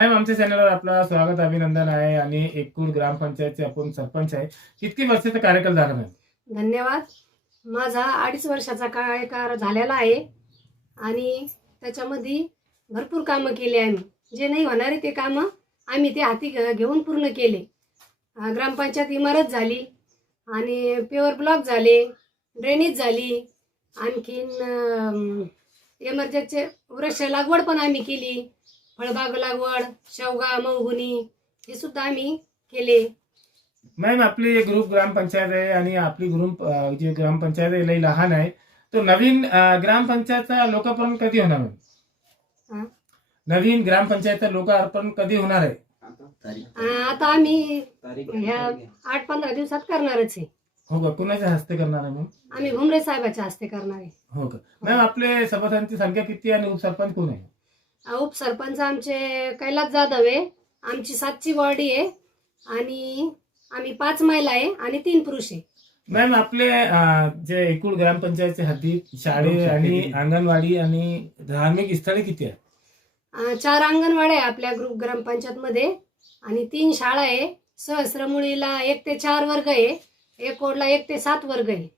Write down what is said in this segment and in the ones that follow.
Ma'am आमच्या चॅनलवर आपलं स्वागत अभिनंदन आहे आणि एकूण ग्रामपंचायतचे आपण सरपंच आहे. किती वर्षाचा कार्यकाल झाला मॅम. धन्यवाद. माझा अडीच वर्षाचा कार्यकाळ झालेला आहे आणि त्याच्यामध्ये भरपूर कामं केली आम्ही जे नाही होणारे ते कामं आम्ही ते हाती घ- घेऊन पूर्ण केले. अं, ग्रामपंचायत इमारत झाली आणि पेवर ब्लॉक झाले ड्रेनेज झाली आणखीन इमर्जन्सी वृक्ष लागवड पण आम्ही केली. फळबाग लागवड शेवगा मौगुनी हे सुद्धा आम्ही केले. मॅम आपली ग्रुप ग्रामपंचायत आहे आणि आपली ग्रुप अं, जी ग्रामपंचायत आहे लई लहान आहे. तो नवीन अं, ग्रामपंचायतचा लोकार्पण कधी होणार हा? मॅम नवीन ग्रामपंचायतचा लोकार्पण कधी होणार आहे? आता आम्ही ह्या आठ पंधरा दिवसात करणारच आहे. हो का? कुणाच्या हस्ते करणार आहे मॅम आम्ही भुमरे साहेबाच्या हस्ते करणार आहे. हो का? मॅम आपले सभासदांची संख्या किती आणि उपसरपंच कोण आहे? उपसरपंच आमचे कैलास जाधव आहे. आमची सातची बॉडी आहे. आणि आम्ही पाच महिला आहे आणि तीन पुरुष आहे. मॅम आपले अं, जे एकूण ग्रामपंचायतचे हद्दीत शाळे आणि अंगणवाडी आणि धार्मिक स्थळे किती आहे अं, चार अंगणवाड्या आहे आपल्या ग्रुप ग्रामपंचायतमध्ये आणि तीन शाळा आहे. सहस्रमुळीला एक ते चार वर्ग आहे. एक कोडला एक ते सात वर्ग आहे.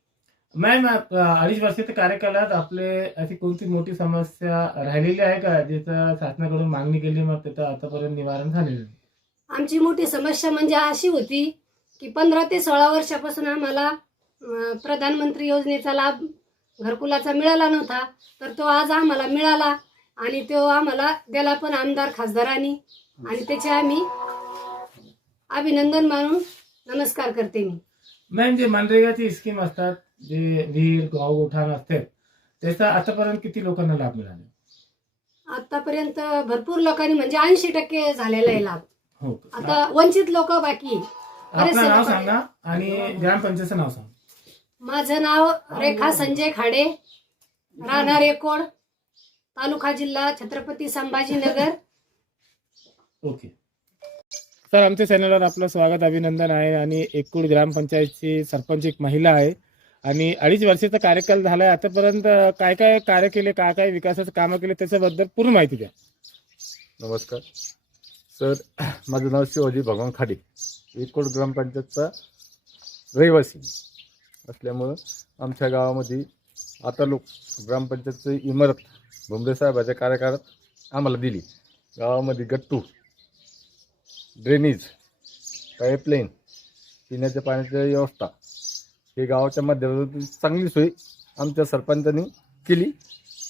मॅम अडीच वर्षाच्या कार्यकालात आपले अशी कोणती मोठी समस्या राहिलेली आहे का ज्याचं शासनाकडून मागणी केली मग त्याचं आतापर्यंत निवारण झालेलं नाही? आमची मोठी समस्या म्हणजे अशी होती की पंधरा ते सोळा वर्षापासून आम्हाला अं, प्रधानमंत्री योजनेचा लाभ घरकुलाचा मिळाला नव्हता तर तो आज आम्हाला मिळाला आणि तो आम्हाला दिला पण आमदार खासदारांनी आणि त्याचे आम्ही अभिनंदन मानून नमस्कार करते मी मॅम जे मनरेगाची स्कीम असतात जे विहीर गाव गोठाण असतात त्याचा आतापर्यंत किती लोकांना लाभ मिळाला? आतापर्यंत भरपूर लोकांनी म्हणजे ऐंशी टक्के झालेला आहे लाभ. हो. का? आता वंचित लोक बाकी. आपलं नाव सांगा आणि ग्रामपंचायतचं नाव सांगा. माझं नाव रेखा संजय खाडे. राहणार एकोड तालुका जिल्हा छत्रपती संभाजीनगर. ओके. सर आमच्या चॅनलवर आपलं स्वागत अभिनंदन आहे आणि एकूण ग्रामपंचायतची सरपंच एक महिला आहे. आणि अडीच वर्षाचा कार्यकाल झाला आहे आतापर्यंत काय काय कार्य केले काय काय विकासाचं कामं केले त्याच्याबद्दल पूर्ण माहिती द्या. नमस्कार. सर माझं नाव शिवाजी भगवान खाडे. एककोट ग्रामपंचायतचा रहिवासी. असल्यामुळं आमच्या गावामध्ये आता लोक ग्रामपंचायतची इमारत भुमरे साहेबाच्या कार्यकाळात आम्हाला दिली. गावामध्ये गट्टू ड्रेनेज पाईपलाईन पिण्याच्या पाण्याची व्यवस्था हे गावाच्या माध्यमातून चांगली सोय आमच्या सरपंचांनी केली.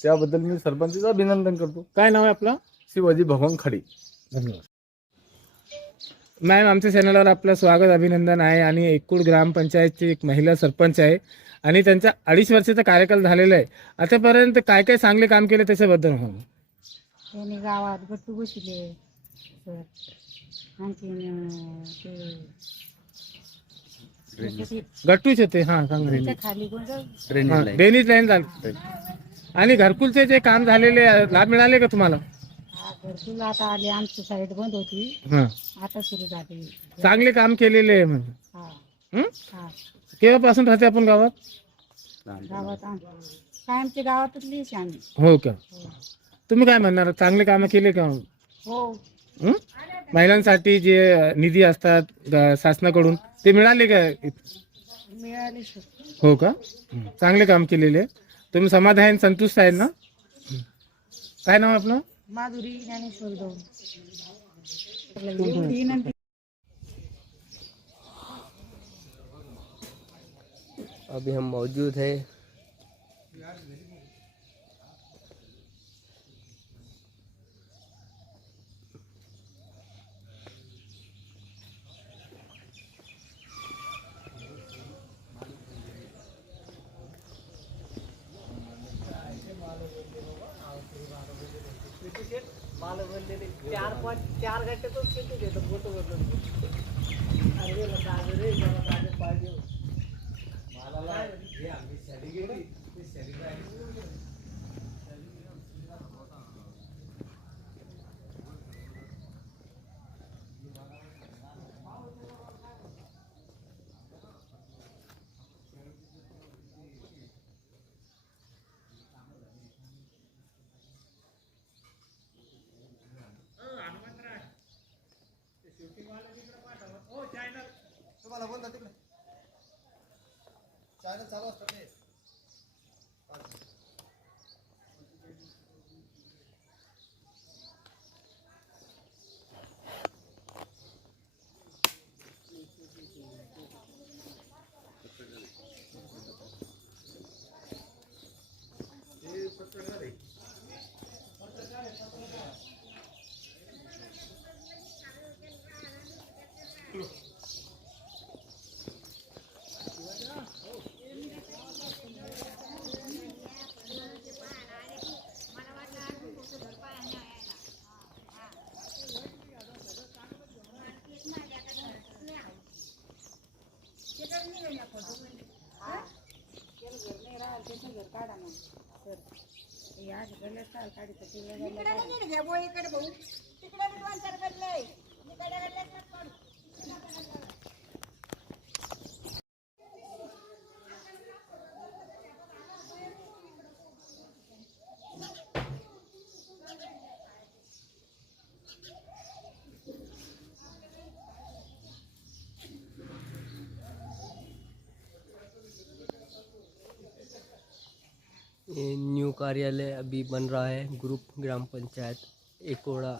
त्याबद्दल मी सरपंचाचं अभिनंदन करतो. काय नाव आहे आपलं? शिवाजी भगवान खाडे. धन्यवाद. मॅम आमच्या चॅनलवर आपलं स्वागत अभिनंदन आहे आणि एकूण ग्रामपंचायतची एक महिला सरपंच आहे आणि त्यांचा अडीच वर्षाचा कार्यकाल झालेला आहे. आतापर्यंत काय काय चांगले काम केले त्याच्याबद्दल सांगा. त्यांनी गावात गट्टू बसले ते गट्टूच होते हां सांगा. खाली ड्रेनेज लाईन झाली. आणि घरकुलचे जे काम झालेले आहे, लाभ मिळाले का तुम्हाला? घरकुल आता आले आमची साईड बंद होती. हां. आता सुरू झाली. चांगले काम केलेले आहे म्हणजे. हा. हं? हा. केव्हापासून राहते आपण गावात? गावात आम- कायमच्या गावातलीच आहे आम्ही. हो का? हो. तुम्ही काय म्हणणार? चांगले कामं केले का? हं? महिलांसाठी जे निधी असतात ग- शासनाकडून ते मिळाले का हो का? चांगले काम केलेले. आहे. तुम्ही समाधान संतुष्ट आहेत ना? काय नाव आहे आपलं? माधुरी ज्ञानेश्वर गौड अभी हम मौजूद है। मला बोललेले चार पाच चार गाठ्या तो किती देतो फोटो बदलून अरे दादा रे मला दादा पाहिजे. मला हे आम्ही शॅली गेली ते शॅली त्याचं भाऊ तिकडे न्यू कार्यालय अभी बन रहा है ग्रुप ग्राम पंचायत एकोड़ा।